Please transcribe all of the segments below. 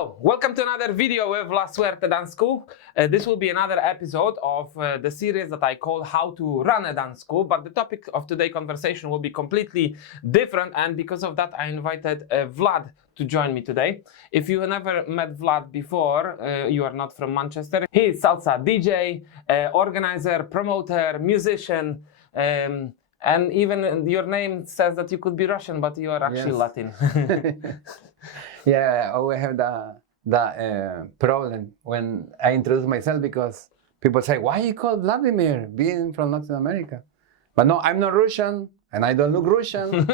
So, welcome to another video with La Suerte Dance School. This will be another episode of the series that I call How to Run a Dance School, but the topic of today's conversation will be completely different, and because of that I invited Vlad to join me today. If you have never met Vlad before, you are not from Manchester. He is salsa DJ, organizer, promoter, musician, and even your name says that you could be Russian, but you are actually Latin. Yeah, I always have that problem when I introduce myself, because people say, why you call Vladimir, being from Latin America? But no, I'm not Russian, and I don't look Russian.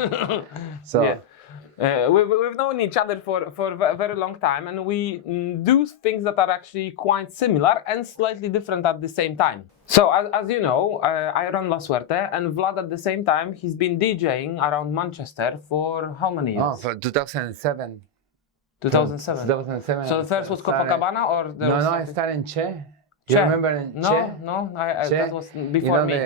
So. Yeah. We've known each other for a very long time, and we do things that are actually quite similar and slightly different at the same time. So, as you know, I run La Suerte, and Vlad at the same time, he's been DJing around Manchester for how many years? Oh, for 2007. 2007. 2007. So the first was Copacabana, or there was I started in Che. Che. You remember in Che? No, Che. that was before me.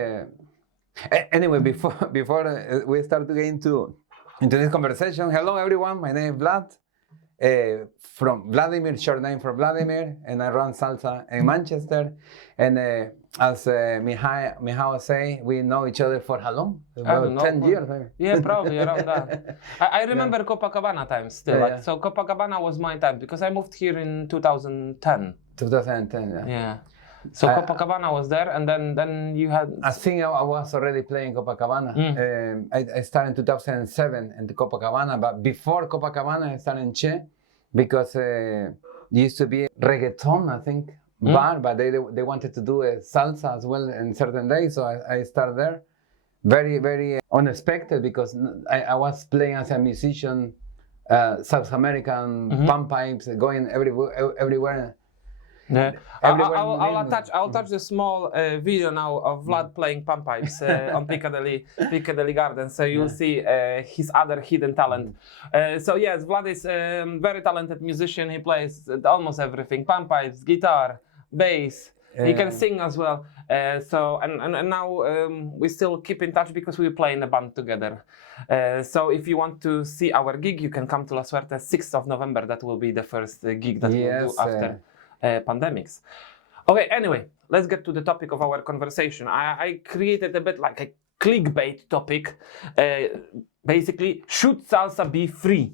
Anyway, before we start to get into this conversation, hello everyone, my name is Vlad, from Vladimir, short name for Vladimir, and I run salsa in Manchester. And as Michal say, we know each other for how long? About 10 years. Maybe. Yeah, probably around that. I remember Copacabana times still. Yeah. So Copacabana was my time, because I moved here in 2010. 2010, yeah. Yeah. So Copacabana was there, and then you had... I think I was already playing Copacabana. I started in 2007 in the Copacabana, but before Copacabana I started in Che, because it used to be reggaeton, I think, bar, but they wanted to do a salsa as well in certain days, so I started there. Very, very unexpected, because I was playing as a musician, South American pan pipes, going everywhere. Yeah. I'll touch the small video now of Vlad playing pan pipes on Piccadilly Gardens, so you'll see his other hidden talent. So yes, Vlad is a very talented musician. He plays almost everything: pan pipes, guitar, bass. He can sing as well. So now we still keep in touch, because we play in a band together. So if you want to see our gig, you can come to La Suerte 6th of November. That will be the first gig that we'll do after pandemics. Okay, anyway, let's get to the topic of our conversation. I created a bit like a clickbait topic. Basically, should salsa be free?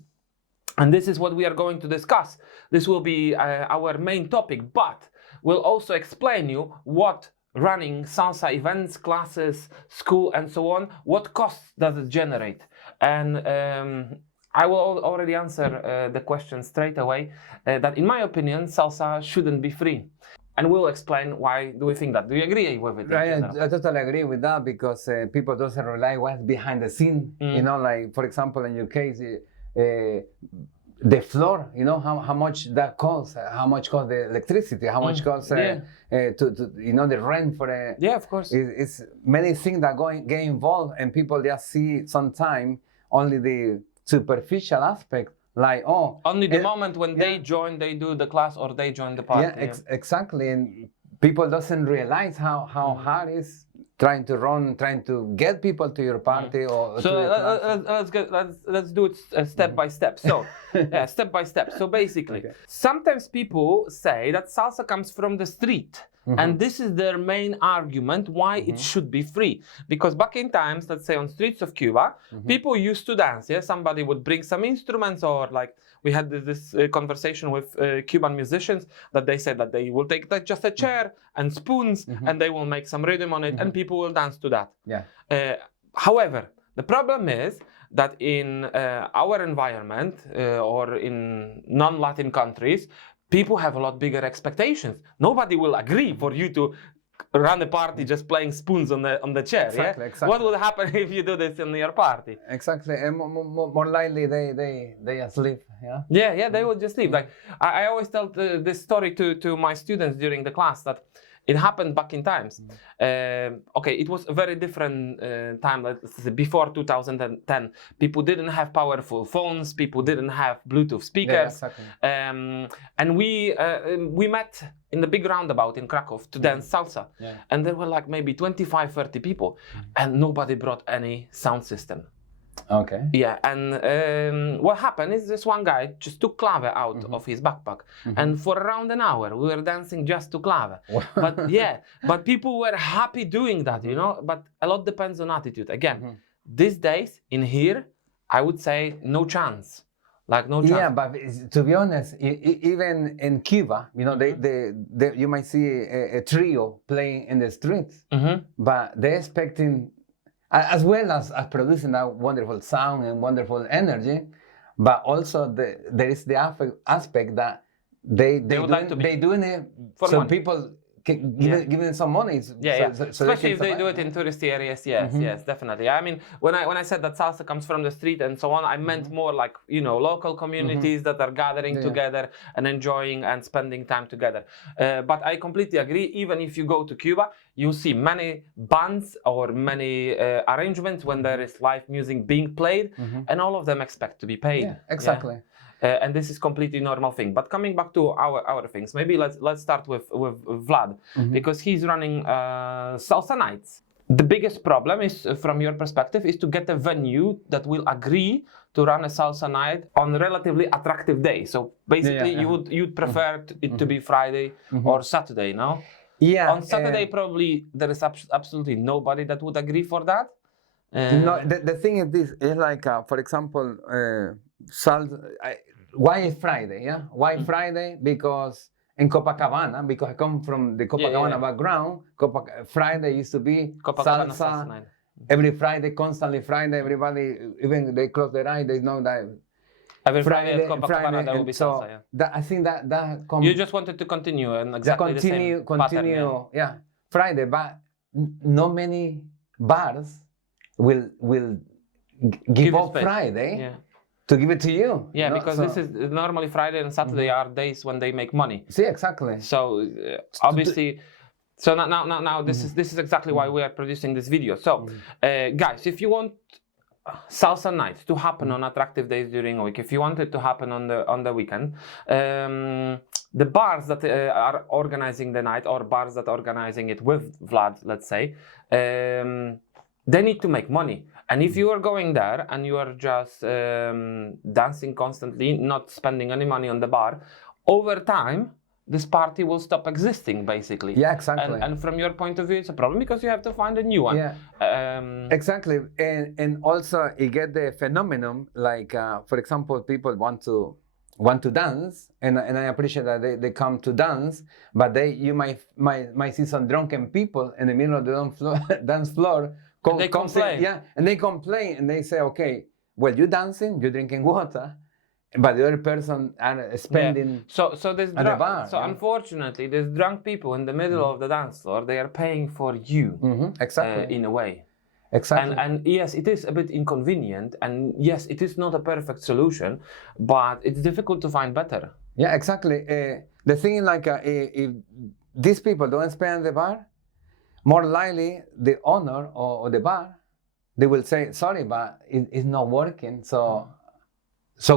And this is what we are going to discuss. This will be our main topic, but we'll also explain you what running salsa events, classes, school, and so on, what costs does it generate? And I will already answer the question straight away, that in my opinion, salsa shouldn't be free. And we'll explain why do we think that. Do you agree with it? Right, I totally agree with that, because people don't realize what's behind the scene. You know, like, for example, in your case, the floor, you know, how much that costs, how much costs the electricity, how much costs to you know, the rent for a... Yeah, of course. It's many things that get involved, and people just see sometimes only the superficial aspect, like, oh, only the moment when they join, they do the class, or they join the party. Yeah, exactly. And people doesn't realize how hard it is trying to get people to your party or so to let's do it step by step. So step by step. So basically, sometimes people say that salsa comes from the street. And this is their main argument why it should be free. Because back in times, let's say on streets of Cuba, people used to dance. Yeah, somebody would bring some instruments, or like we had this conversation with Cuban musicians, that they said that they will take just a chair and spoons, and they will make some rhythm on it, and people will dance to that. Yeah. However, the problem is that in our environment or in non-Latin countries, people have a lot bigger expectations. Nobody will agree for you to run a party just playing spoons on the chair. Exactly. What would happen if you do this in your party? Exactly, and more likely they just leave. Yeah, they would just leave. Like I always tell this story to my students during the class, that it happened back in times. Okay, it was a very different time. Let's say before 2010, people didn't have powerful phones. People didn't have Bluetooth speakers. Yeah, exactly. And we met in the big roundabout in Krakow to dance salsa. Yeah. And there were like maybe 25, 30 people, and nobody brought any sound system. Okay. Yeah, and what happened is this one guy just took clave out of his backpack, and for around an hour we were dancing just to clave. But yeah, but people were happy doing that, you know. But a lot depends on attitude. Again, these days in here, I would say no chance. Like no chance. Yeah, but to be honest, even in Cuba, you know, they you might see a trio playing in the streets, but they're expecting, as well as producing that wonderful sound and wonderful energy, but also there is the aspect that they doing it for so money. people giving some money. So Especially if they do it in touristy areas. Yes, yes, definitely. I mean, when I said that salsa comes from the street and so on, I meant more like, you know, local communities that are gathering together and enjoying and spending time together. But I completely agree. Even if you go to Cuba, you see many bands or many arrangements when there is live music being played, and all of them expect to be paid. Yeah, exactly. Yeah? And this is completely normal thing. But coming back to our things, maybe let's start with Vlad, because he's running salsa nights. The biggest problem is, from your perspective, is to get a venue that will agree to run a salsa night on a relatively attractive day. So basically, you'd prefer it to be Friday or Saturday, no? Yeah. On Saturday, probably there is absolutely nobody that would agree for that. No, the thing is this, is like, for example, why is Friday? Yeah, why Friday? Because in Copacabana, because I come from the Copacabana background, Friday used to be Copacabana salsa night. Every Friday, constantly Friday. Everybody, even they close their eyes, they know that every Friday at Copacabana there will be salsa. Yeah. That, I think that you just wanted to continue and exactly the same pattern, yeah. Friday, but not many bars will give up Friday to give it to you. Yeah, because this is normally Friday and Saturday are days when they make money. See, exactly. So obviously, so now this is exactly why we are producing this video. So guys, if you want salsa nights to happen on attractive days during a week, if you want it to happen on the weekend, the bars that are organizing the night, or bars that are organizing it with Vlad, let's say, they need to make money. And if you are going there and you are just dancing constantly, not spending any money on the bar, over time, this party will stop existing, basically. Yeah, exactly. And from your point of view, it's a problem because you have to find a new one. Yeah, exactly. And also, you get the phenomenon, like, for example, people want to dance, and I appreciate that they come to dance, but you might see some drunken people in the middle of the dance floor. And they complain. And they complain, and they say, okay, well, you're dancing, you're drinking water, but the other person are spending so there's at the bar. So unfortunately, there's drunk people in the middle of the dance floor. They are paying for you, exactly, in a way. Exactly. And yes, it is a bit inconvenient, and yes, it is not a perfect solution, but it's difficult to find better. Yeah, exactly. The thing is, like, if these people don't spend at the bar, more likely the owner or the bar, they will say, sorry, but it's not working, so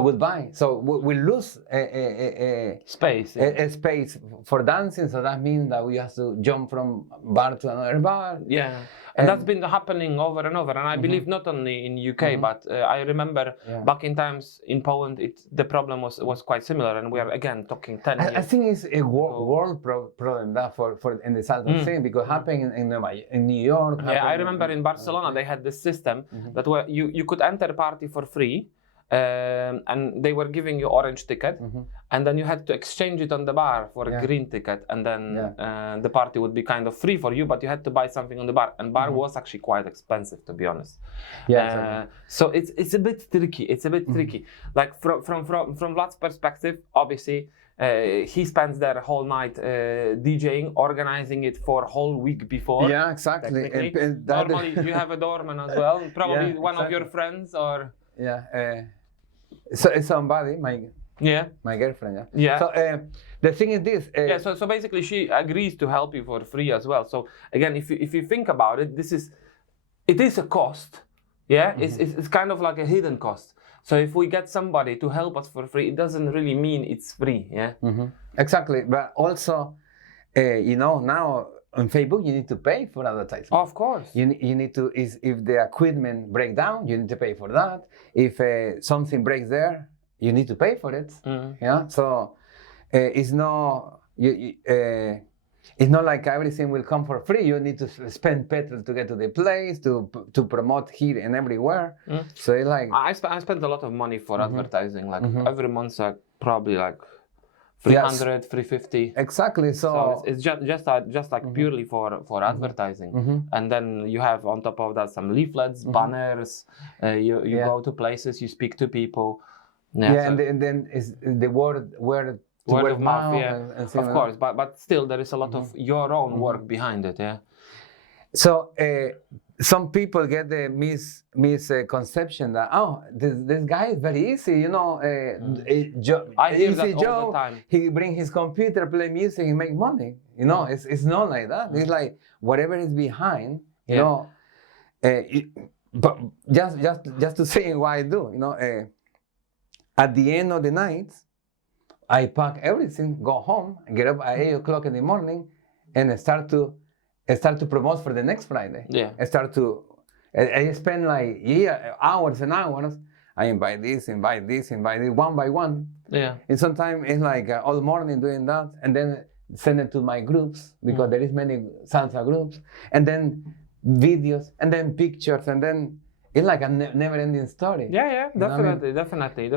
goodbye. So we lose a space for dancing, so that means that we have to jump from bar to another bar. Yeah. And that's been happening over and over, and I believe not only in UK, but I remember back in times in Poland, the problem was quite similar, and we are again talking 10 years. I think it's a world problem that for in the salsa scene, because happening in New York. Yeah, I remember in Barcelona they had this system that where you could enter a party for free. And they were giving you orange ticket, and then you had to exchange it on the bar for a green ticket, and then the party would be kind of free for you, but you had to buy something on the bar, and bar was actually quite expensive, to be honest. Yeah. So it's a bit tricky. It's a bit tricky. Like from Vlad's perspective, obviously. He spends there a whole night DJing, organizing it for a whole week before. Yeah, exactly. And normally you have a doorman as well, probably one of your friends or. Yeah. So somebody, my girlfriend. Yeah. So the thing is this. So basically she agrees to help you for free as well. So again, if you think about it, it is a cost. Yeah. It's kind of like a hidden cost. So if we get somebody to help us for free, it doesn't really mean it's free. Yeah. Exactly. But also, now on Facebook, you need to pay for advertising. Of course. You need to, if the equipment break down, you need to pay for that. If something breaks there, you need to pay for it. Yeah. So it's not it's not like everything will come for free. You need to spend petrol to get to the place, to promote here and everywhere. So it's like I spent a lot of money for advertising. Like every month, probably like 300, 350. Exactly. So it's just like purely for advertising. And then you have on top of that some leaflets, banners. You go to places, you speak to people. And then is the word of mouth, and of course. But still, there is a lot of your own work behind it. Yeah. So some people get the misconception that this guy is very easy, you know. I hear that all the time. He bring his computer, play music, he make money. You know, it's not like that. It's like whatever is behind, you know. But just to say what I do, you know. At the end of the night, I pack everything, go home, get up at 8 o'clock in the morning, and start to promote for the next Friday. Yeah. I spend like hours and hours. I invite this, one by one. Yeah. And sometimes it's like all morning doing that, and then send it to my groups, because there is many salsa groups, and then videos, and then pictures, and then it's like a never-ending story. Yeah, definitely.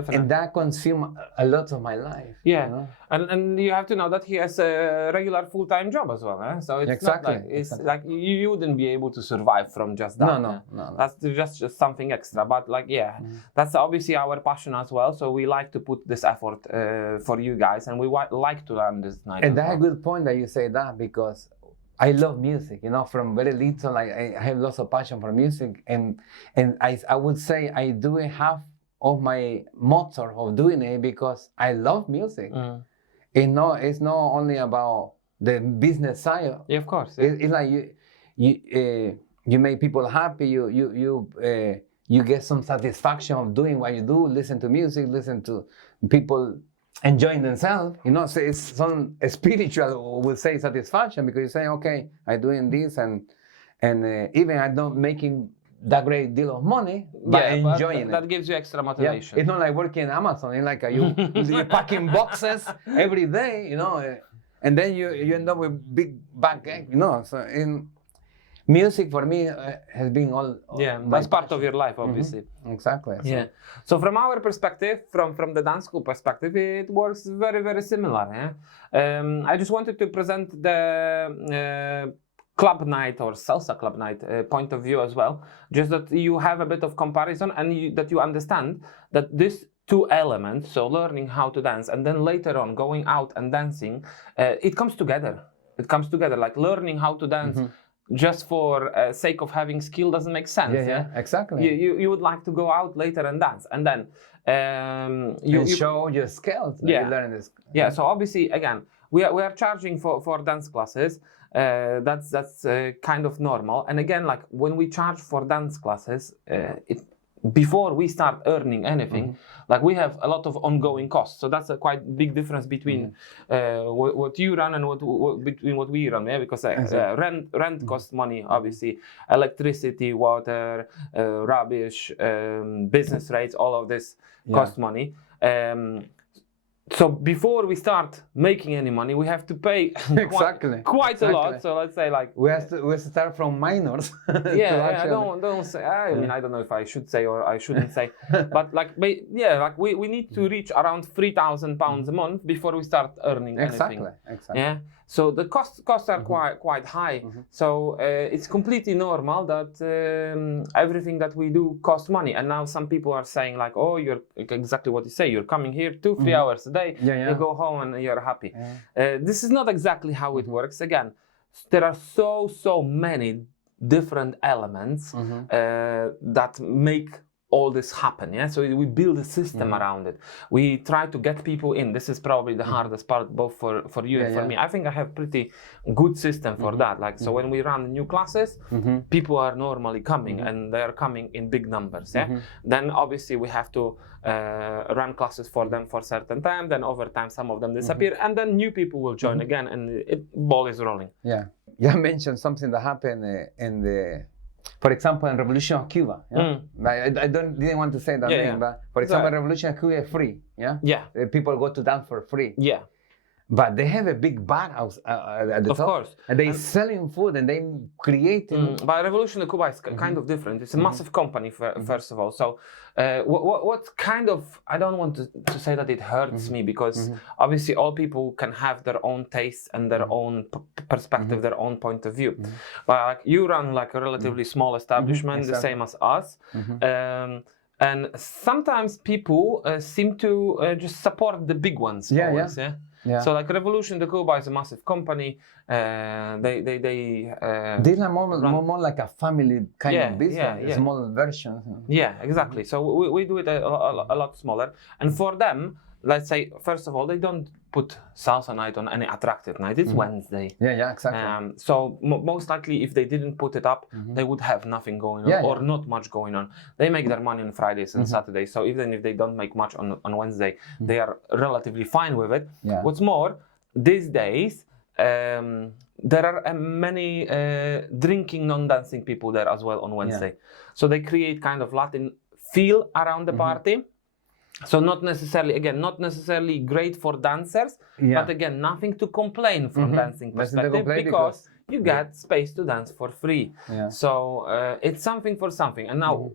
And that consumes a lot of my life. Yeah, you know? and you have to know that he has a regular full-time job as well. So it's not like like you wouldn't be able to survive from just that. No. That's just something extra. But like, that's obviously our passion as well. So we like to put this effort for you guys, and we like to learn this night. And that's a good point that you say that, because I love music, you know, from very little. Like I have lots of passion for music, and I would say I do half of my motor of doing it because I love music. It's not only about the business side. Yeah, of course. It's like you make people happy. You get some satisfaction of doing what you do. Listen to music. Listen to people enjoying themselves, you know. So it's some spiritual, would say, satisfaction, because you say, okay, I'm doing this, and even I'm not making that great deal of money, but enjoying it. That gives you extra motivation. Yeah. It's not like working in Amazon. It's like you're packing boxes every day, you know, and then you end up with big backache, you know. So music for me has been all that's part of your life, obviously. Exactly. Yeah. So from our perspective, from the dance school perspective, it works very, very similar. I just wanted to present the club night or salsa club night point of view as well, just that you have a bit of comparison, and that you understand that these two elements, so learning how to dance and then later on going out and dancing, it comes together. Like learning how to dance just for sake of having skill doesn't make sense. Yeah, exactly. You would like to go out later and dance, and then you show your skills. You learn this. Yeah. So obviously, again, we are charging for dance classes. That's kind of normal. And again, like when we charge for dance classes, before we start earning anything, like we have a lot of ongoing costs. So that's a quite big difference between what you run and between what we run. Yeah, because rent costs money, obviously, electricity, water, rubbish, business rates, all of this cost money. So before we start making any money, we have to pay quite a lot. So let's say like we have to start from minors. Don't say. I mean, I don't know if I should say or I shouldn't say, but like we need to reach around £3,000 a month before we start earning anything. Exactly. Yeah. So the costs are quite high. So it's completely normal that everything that we do costs money. And now some people are saying like, oh, you're exactly what you say. You're coming here 2-3 hours a day. You go home and you're happy. This is not exactly how it works. Again, there are so many different elements that make all this happen. Yeah, so we build a system around it. We try to get people in. This is probably the hardest part, both for you and for me. I think I have pretty good system for that. Like, so when we run new classes, people are normally coming, and they are coming in big numbers. Yeah, then obviously we have to run classes for them for a certain time. Then over time, some of them disappear, and then new people will join again, and ball is rolling. Yeah, you mentioned something that happened for example, in Revolution of Cuba. Yeah? I didn't want to say that name, but for example, Revolution of Cuba is free. Yeah. Yeah. People go to dance for free. Yeah. But they have a big bar house at the top. Of course. And they selling food and they creating. But Revolution de Cuba is kind of different. It's a massive company, first of all. So what kind of, I don't want to say that it hurts me, because obviously all people can have their own taste and their own perspective, their own point of view. But like, you run like a relatively small establishment, the same as us. And sometimes people seem to just support the big ones. Always, yeah. So like Revolution de Cuba is a massive company. They're more like a family kind of business, a small version. Yeah, exactly. So we do it a lot smaller. And for them, let's say, first of all, they don't put salsa night on any attractive night. It's Wednesday. Yeah, exactly. So most likely, if they didn't put it up, they would have nothing going on, or not much going on. They make their money on Fridays and Saturdays. So even if they don't make much on Wednesday, they are relatively fine with it. Yeah. What's more, these days, there are many drinking, non-dancing people there as well on Wednesday. So they create kind of Latin feel around the party. So not necessarily great for dancers, but again, nothing to complain from dancing perspective, because you get space to dance for free. So it's something for something. And now,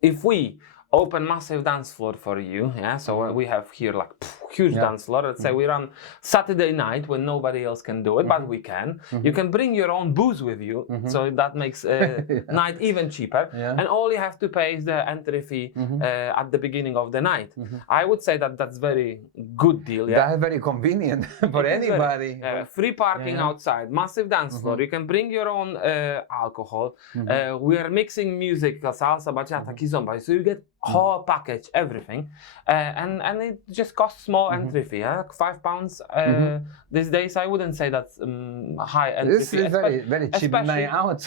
if we open massive dance floor for you, so we have here like huge dance floor. Let's say we run Saturday night when nobody else can do it, but we can. You can bring your own booze with you, so that makes night even cheaper. And all you have to pay is the entry fee at the beginning of the night. I would say that that's very good deal. That's very convenient for anybody. Free parking outside, massive dance floor. You can bring your own alcohol. We are mixing music, salsa, bachata, kizomba, so you get whole package, everything, and it just costs small entry fee, like £5. These days, I wouldn't say that's high entry fee. This is very cheap night out.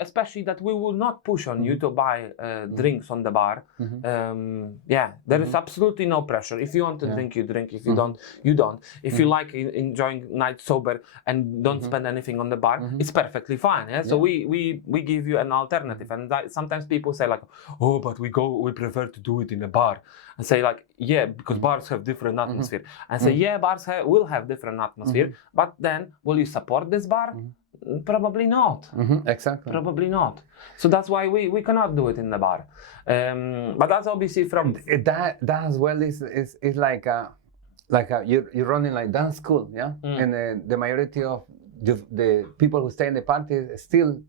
Especially that we will not push on you to buy drinks on the bar. There is absolutely no pressure. If you want to drink, you drink. If you don't, you don't. If you like enjoying night sober and don't spend anything on the bar, it's perfectly fine. So we give you an alternative. And sometimes people say like, oh, but we prefer to do it in a bar. And say like, because bars have different atmosphere. And say, bars will have different atmosphere, but then will you support this bar? Probably not. Exactly. Probably not. So that's why we cannot do it in the bar. But that's obviously from that as well is like you're running like dance school, and the majority of the people who stay in the party is still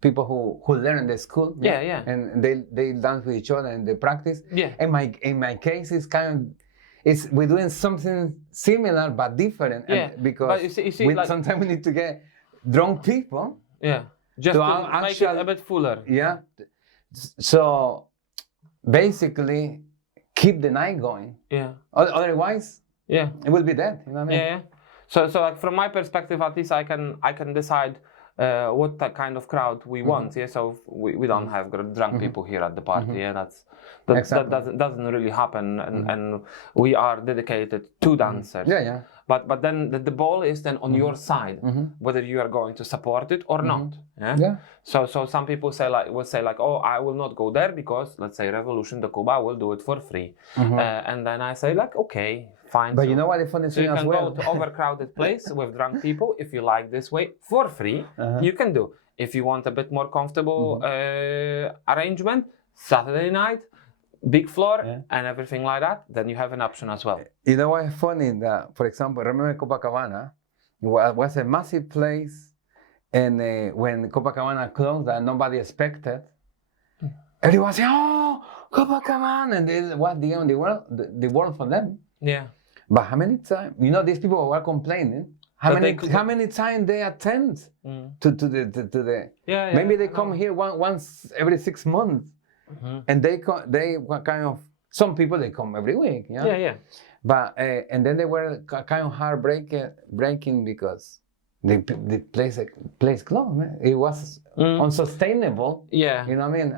people who learn in the school, and they dance with each other and they practice. In my case, it's we're doing something similar but different, because you see, like, sometimes we need to get drunk people, just to make it a bit fuller. So basically, keep the night going. Otherwise, it will be dead. You know what I mean? So like from my perspective, at least I can decide what kind of crowd we want. So we don't have drunk people here at the party. That doesn't really happen, and we are dedicated to dancers. But then the ball is then on your side, whether you are going to support it or not. So some people will say like, oh, I will not go there because, let's say, Revolution de Cuba will do it for free, and then I say like, okay, fine. But you know what the funny thing as well? You can go to overcrowded place with drunk people if you like this way for free. You can do. If you want a bit more comfortable arrangement, Saturday night, big floor and everything like that, then you have an option as well. You know what's funny? That, for example, remember Copacabana was a massive place, and when Copacabana closed and nobody expected, everyone said, "Oh, Copacabana!" And this was the end of the world for them. But how many times? You know, these people were complaining. How many times they attend to the maybe they come here once every 6 months. And they were kind of, some people they come every week, but and then they were kind of heartbreaking because the place closed. Man. It was unsustainable. You know what I mean?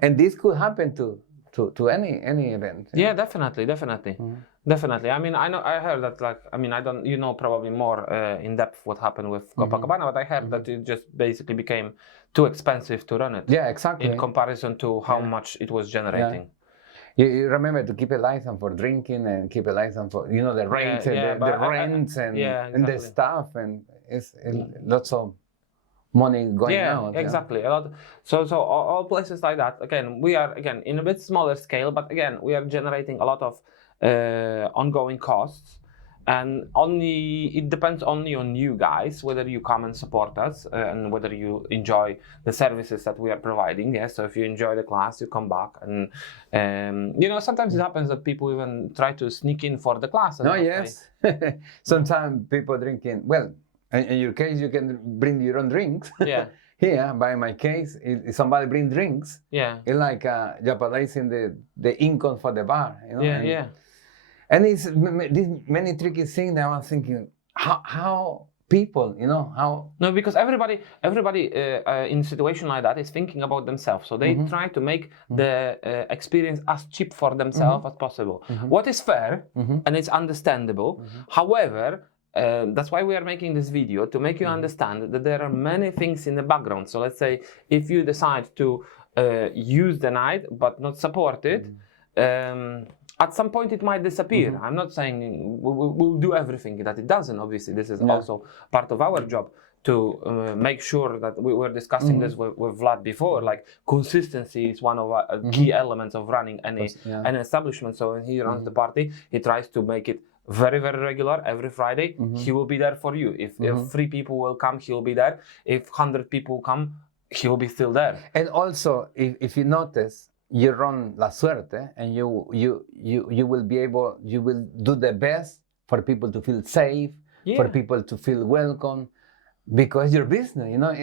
And this could happen to any event. Definitely. Definitely. I mean, I heard that, like, I mean, I don't, you know, probably more in depth what happened with Copacabana, but I heard that it just basically became too expensive to run it. Yeah, exactly. In comparison to how much it was generating. You remember to keep a license for drinking and keep a license for, you know, the rates and the rents and the stuff, and it's lots of money going out. Exactly. A lot. So all places like that. Again, we are in a bit smaller scale, but again, we are generating a lot of ongoing costs, and it depends only on you guys whether you come and support us and whether you enjoy the services that we are providing. Yes, so if you enjoy the class, you come back, and you know, sometimes it happens that people even try to sneak in for the class. Oh yes, sometimes people drinking. Well, in your case, you can bring your own drinks. Yeah. Here, by my case, if somebody bring drinks, it's like jeopardizing the income for the bar. You know? And it's this many tricky things that I was thinking, how people, you know, how... No, because everybody in a situation like that is thinking about themselves. So they try to make the experience as cheap for themselves as possible. What is fair, and it's understandable. However, that's why we are making this video, to make you understand that there are many things in the background. So let's say if you decide to use the night but not support it, at some point it might disappear. I'm not saying we'll do everything that it doesn't. Obviously, this is also part of our job to make sure that we were discussing this with Vlad before. Like, consistency is one of the key elements of running any establishment. So when he runs the party, he tries to make it very, very regular. Every Friday, he will be there for you. If 3 people will come, he will be there. If 100 people come, he will be still there. And also, if you notice, you run La Suerte, and you will be able, you will do the best for people to feel safe, for people to feel welcome, because your business, you know.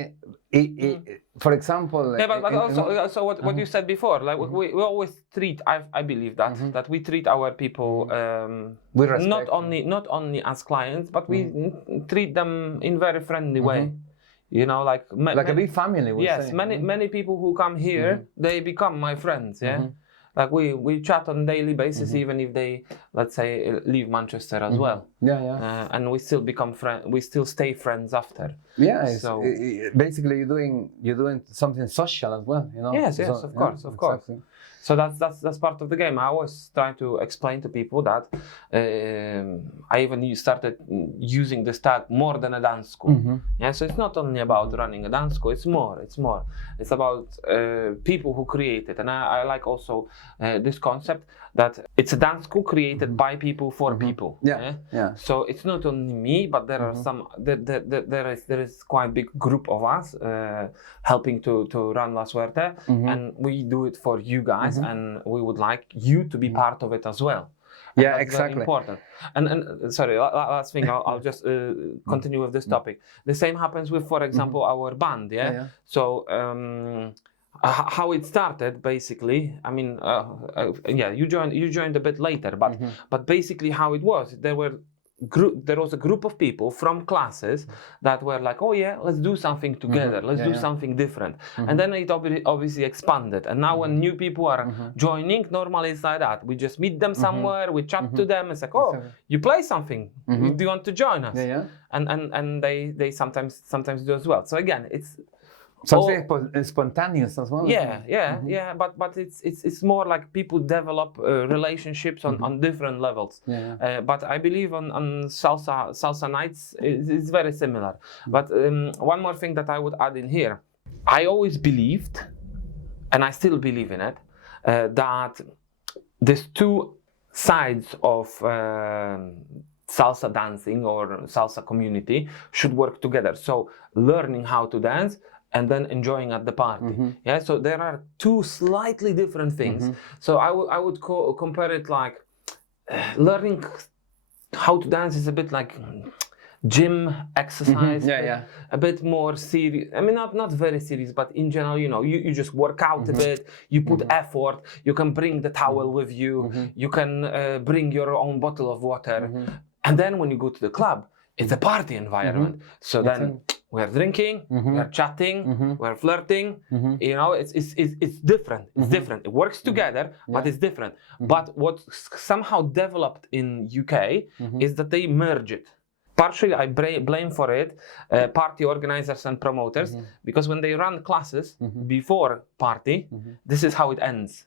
For example, but also what you said before, like we always treat, I believe that we treat our people with respect, not only as clients, but we treat them in very friendly way. You know, like a big family. Yes, many people who come here, they become my friends. Yeah, like we chat on a daily basis, even if they, let's say, leave Manchester as well. And we still become friends. We still stay friends after. Yeah. So basically, you're doing something social as well. You know. Yes, of course. Exactly. So that's part of the game. I always try to explain to people that I even started using this tag more than a dance school. Yeah, so it's not only about running a dance school. It's more. It's about people who create it, and I like also this concept that it's a dance school created by people for people. Yeah. So it's not only me, but there are some. There is quite a big group of us helping to run La Suerte, and we do it for you guys. And we would like you to be part of it as well. And that's exactly. Very important. And sorry, last thing, I'll just continue with this topic. The same happens with, for example, our band. So how it started, basically. I mean, you joined a bit later, but basically how it was, there was a group of people from classes that were like, oh yeah, let's do something together, let's do something different. And then it obviously expanded, and now when new people are joining, normally it's like that. We just meet them somewhere, we chat to them, it's like, oh, you play something, do you want to join us? And they sometimes do as well. So again, it's something spontaneous as well. But it's more like people develop relationships on different levels. But I believe on salsa nights it's very similar. But one more thing that I would add in here, I always believed, and I still believe in it, that these two sides of salsa dancing or salsa community should work together. So learning how to dance and then enjoying at the party. So there are two slightly different things. So I would compare it like learning how to dance is a bit like gym exercise, a bit more serious. I mean, not very serious, but in general, you know, you just work out a bit, you put effort, you can bring the towel with you, you can bring your own bottle of water. And then when you go to the club, it's a party environment. So then we are drinking, we are chatting, we are flirting. You know, it's different. It's different. It works together, but it's different. But what somehow developed in UK is that they merge it. Partially, I blame for it party organizers and promoters, because when they run classes before party, this is how it ends.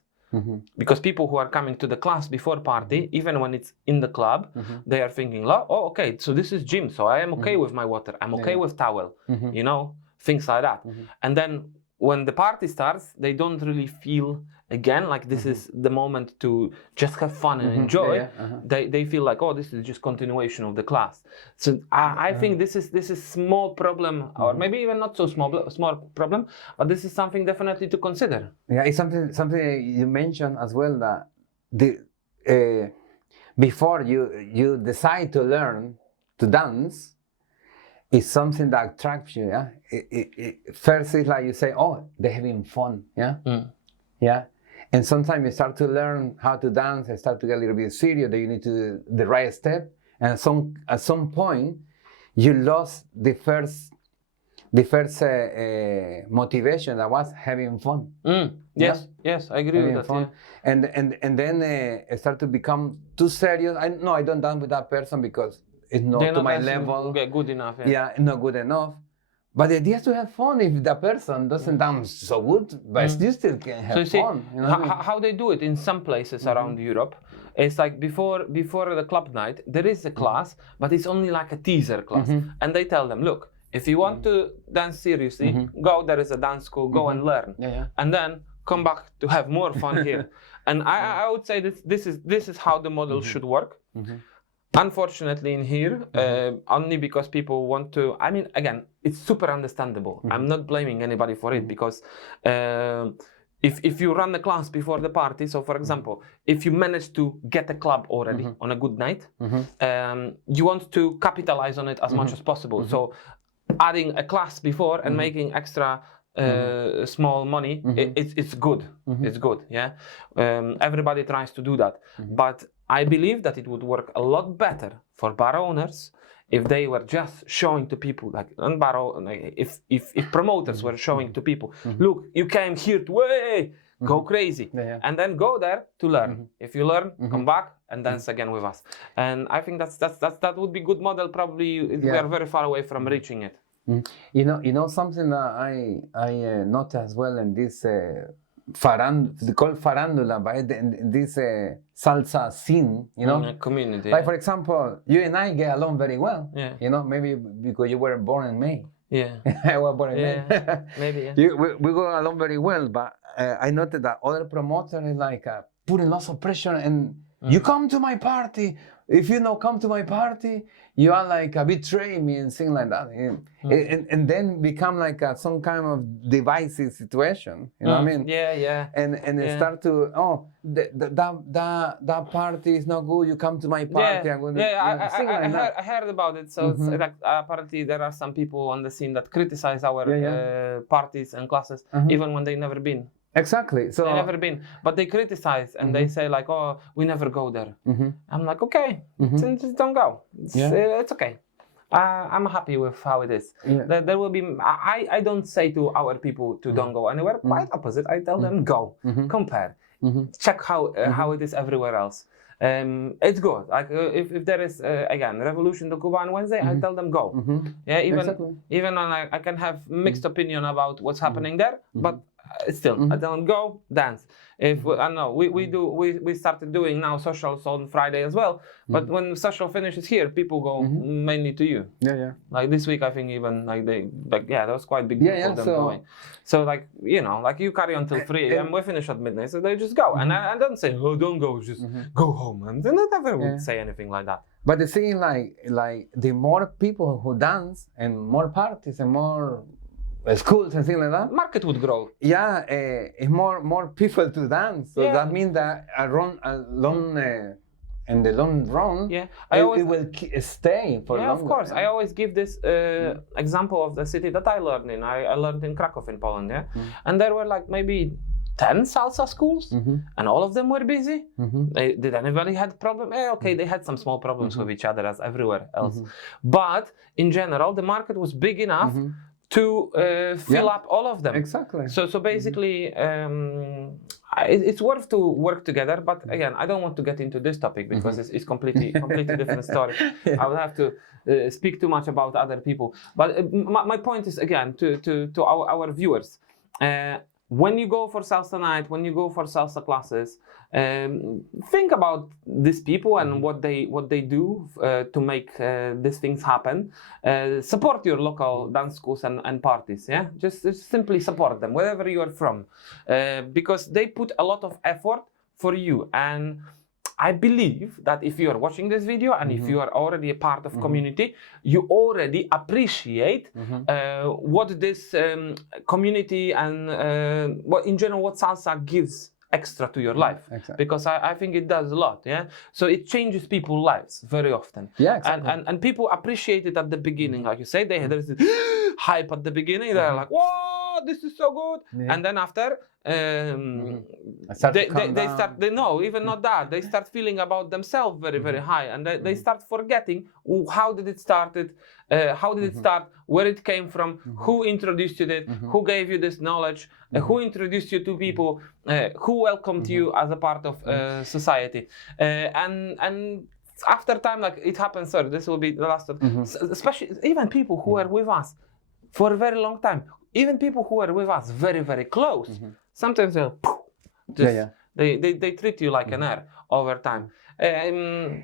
Because people who are coming to the class before party, even when it's in the club, they are thinking, oh, okay, so this is gym, so I am okay with my water, I'm okay with towel, you know, things like that. And then when the party starts, they don't really feel again like this is the moment to just have fun and enjoy. They feel like, oh, this is just continuation of the class. So I think this is small problem, or maybe even not so small problem, but this is something definitely to consider. Yeah, it's something you mentioned as well, that the before you decide to learn to dance, it's something that attracts you. Yeah, first it's like you say, oh, they're having fun. Yeah, yeah. And sometimes you start to learn how to dance and start to get a little bit serious, that you need to do the right step. And at some point, you lost the first motivation that was having fun. Yes, yes, I agree with that. Fun. Yeah. And then it start to become too serious. I don't dance with that person because it's not to my level. Good enough. Yeah, not good enough. But the idea is to have fun. If the person doesn't dance so good, but you still can have fun. You know how they do it in some places around Europe, it's like before the club night, there is a class, but it's only like a teaser class. And they tell them, look, if you want to dance seriously, go, there is a dance school, go and learn. And then come back to have more fun here. And I would say this is how the model should work. Unfortunately in here, only because people want to, I mean, again, it's super understandable. I'm not blaming anybody for it, because if you run the class before the party, so for example, if you manage to get a club already on a good night, you want to capitalize on it as much as possible. So adding a class before and making extra small money, it's good. It's good, yeah. Everybody tries to do that, but I believe that it would work a lot better for bar owners if they were just showing to people, if promoters were showing to people, look, you came here to go crazy, and then go there to learn. If you learn, come back and dance again with us. And I think that would be good model. Probably we are very far away from reaching it. You know something that I noticed as well in this farandula, but in this salsa scene, you know, community. Like for example, you and I get along very well. Yeah. You know, maybe because you were born in May. Yeah. I was born in May. Maybe. Yeah. We go along very well, but I noticed that other promoters is like putting lots of pressure, and you come to my party. If you don't come to my party, you are like betray me and things like that, and then become like some kind of divisive situation. You know what I mean? Yeah. And start to that party is not good. You come to my party. I heard about it. So it's like apparently there are some people on the scene that criticize our parties and classes, even when they never been. Exactly. So they never been, but they criticize and they say like, "Oh, we never go there." I'm like, "Okay, then just don't go. It's okay. I'm happy with how it is." There will be. I don't say to our people to don't go anywhere. Quite opposite. I tell them go, compare, check how it is everywhere else. It's good. Like if there is again Revolution to Cuba on Wednesday, I tell them go. Yeah, even when I can have mixed opinion about what's happening there, but still I tell them go dance. If I don't know, we started doing now socials on Friday as well. But when social finishes here, people go mainly to you. Like this week, I think even there was quite big group of them going. So like like you carry on till 3 and we finish at midnight, so they just go. And I don't say, oh, don't go, just go home. And they never would say anything like that. But the thing is, like the more people who dance and more parties and more schools and things like that, market would grow. Yeah, it's more people to dance. So that means that in the long run, it will stay for longer. Of course. I always give this example of the city that I learned in. I learned in Krakow in Poland, and there were like maybe 10 salsa schools, and all of them were busy. Did anybody had problem? Okay, they had some small problems with each other as everywhere else. But in general, the market was big enough to fill up all of them. Exactly. So basically, it's worth to work together. But again, I don't want to get into this topic because it's completely different story. I would have to speak too much about other people. But my point is, again, to our viewers. When you go for salsa night, when you go for salsa classes, think about these people and what they do to make these things happen. Support your local dance schools and parties. Yeah, just simply support them wherever you are from, because they put a lot of effort for you. And I believe that if you are watching this video and if you are already a part of community, you already appreciate what this community and what in general what salsa gives extra to your life. Exactly. Because I think it does a lot. Yeah, so it changes people's lives very often. Yeah, exactly. And people appreciate it at the beginning, like you say. There's this hype at the beginning. They're like, "Whoa, this is so good!" And then after. They start, not that, they start feeling about themselves very, very high, and they start forgetting how did it start, where it came from, who introduced you to it, who gave you this knowledge, who introduced you to people, who welcomed you as a part of society, and after time, like it happens. Sorry, this will be the last one. Especially even people who are with us for a very long time, even people who are with us very, very close. Sometimes they treat you like an air over time.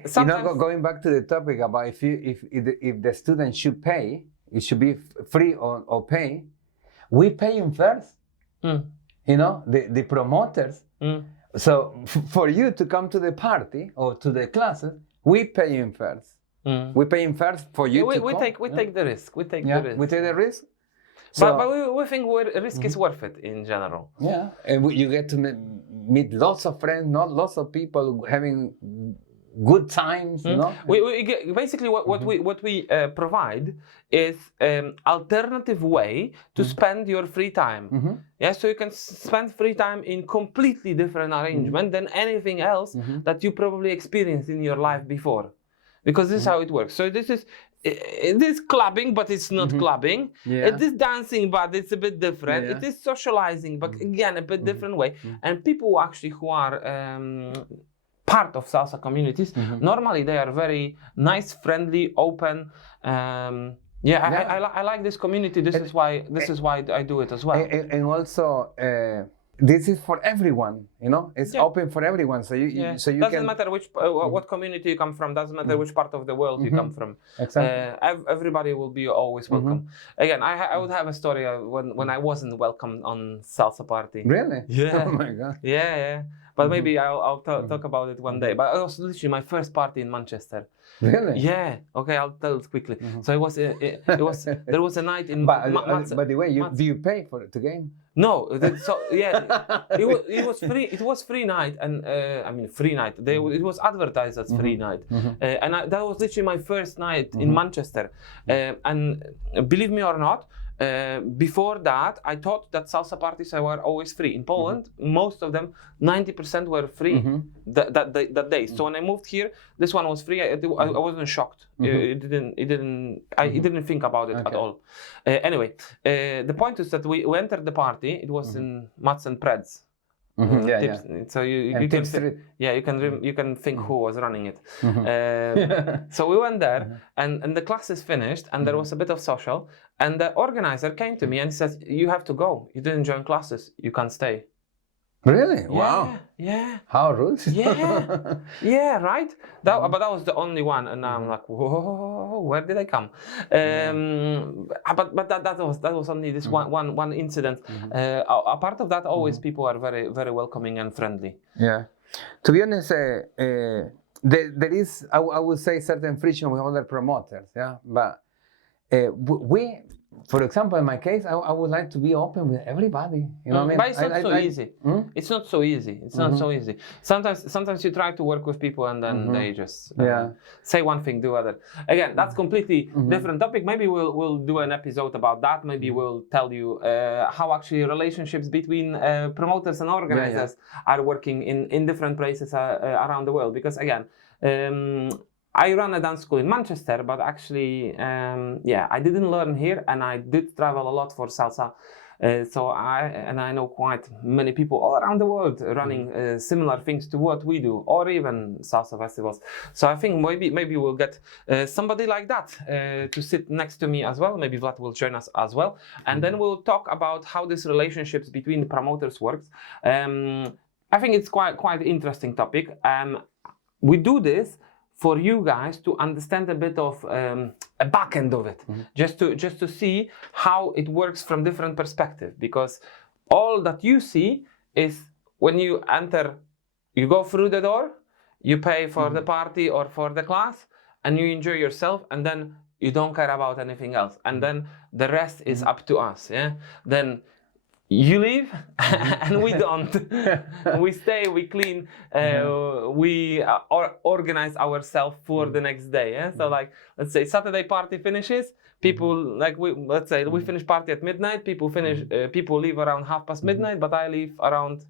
Sometimes, going back to the topic about if the student should pay, it should be free or pay. We pay him first. The promoters. So for you to come to the party or to the classes, we pay him first. We pay him first for you to come. We take the risk. We take the risk. So, but we think risk is worth it in general. Yeah, and you get to meet lots of friends, not lots of people having good times. We get, basically what we provide is alternative way to spend your free time. Yeah, so you can spend free time in completely different arrangement than anything else that you probably experienced in your life before, because this is how it works. So it is clubbing, but it's not clubbing. It is dancing, but it's a bit different. It is socializing, but again, a bit different way. And people actually who are part of salsa communities, normally they are very nice, friendly, open. I like this community. This is why I do it as well. And also, this is for everyone, it's open for everyone. So you doesn't matter which what community you come from, doesn't matter which part of the world you come from. Exactly. Everybody will be always welcome. Again, I would have a story when I wasn't welcome on salsa party. Really? Yeah. Oh my God. Yeah. But maybe I'll talk about it one day. But it was literally my first party in Manchester. Really? Yeah. Okay, I'll tell it quickly. So it was there was a night in. By the way, do you pay for it again? No. It was free. It was free night, and free night. It was advertised as free night, and that was literally my first night in Manchester. And believe me or not. Before that, I thought that salsa parties were always free. In Poland, most of them, 90% were free that day. So when I moved here, this one was free. I wasn't shocked. I didn't think about it at all. Anyway, the point is that we entered the party. It was in Mats and Preds. So you can think who was running it. So we went there, and the class is finished, and there was a bit of social, and the organizer came to me and says, "You have to go. You didn't join classes. You can't stay." Really? Wow. Yeah. How rude. Yeah, right? But that was the only one, and now I'm like, whoa, where did I come? But that was only this one incident. A part of that, always people are very, very welcoming and friendly. Yeah. To be honest, there is, I would say, certain friction with other promoters. Yeah, but for example, in my case, I would like to be open with everybody. You know what I mean? But it's not so easy. It's not so easy. It's not so easy. Sometimes you try to work with people and then they just say one thing, do other. Again, that's completely different topic. Maybe we'll do an episode about that. Maybe we'll tell you how actually relationships between promoters and organizers are working in different places around the world. Because again, I run a dance school in Manchester, but actually, I didn't learn here, and I did travel a lot for salsa. So I know quite many people all around the world running similar things to what we do, or even salsa festivals. So I think maybe we'll get somebody like that to sit next to me as well. Maybe Vlad will join us as well, and then we'll talk about how this relationships between the promoters works. I think it's quite interesting topic. We do this for you guys to understand a bit of a back end of it, just to see how it works from different perspective. Because all that you see is when you enter, you go through the door, you pay for the party or for the class, and you enjoy yourself, and then you don't care about anything else, and then the rest is up to us. Yeah, then you leave and we don't. We stay, we clean, we organize ourselves for the next day. Yeah? So like, let's say Saturday party finishes, people like let's say we finish party at midnight, people leave around midnight, midnight, but I leave around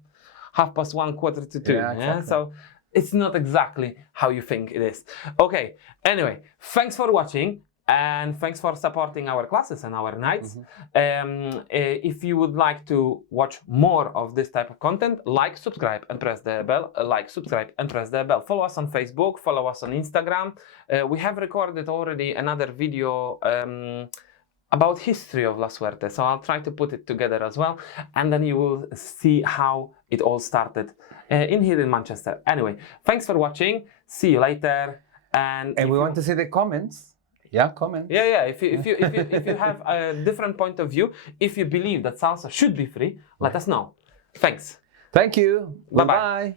1:30, 1:45. Yeah, exactly. So it's not exactly how you think it is. Okay, anyway, thanks for watching. And thanks for supporting our classes and our nights. If you would like to watch more of this type of content, like, subscribe, and press the bell. Follow us on Facebook, follow us on Instagram. We have recorded already another video about history of La Suerte, so I'll try to put it together as well, and then you will see how it all started here in Manchester. Anyway, thanks for watching. See you later. And we want to see the comments. Yeah, comment. Yeah. If you have a different point of view, if you believe that salsa should be free, let us know. Thanks. Thank you. Bye-bye. Bye-bye.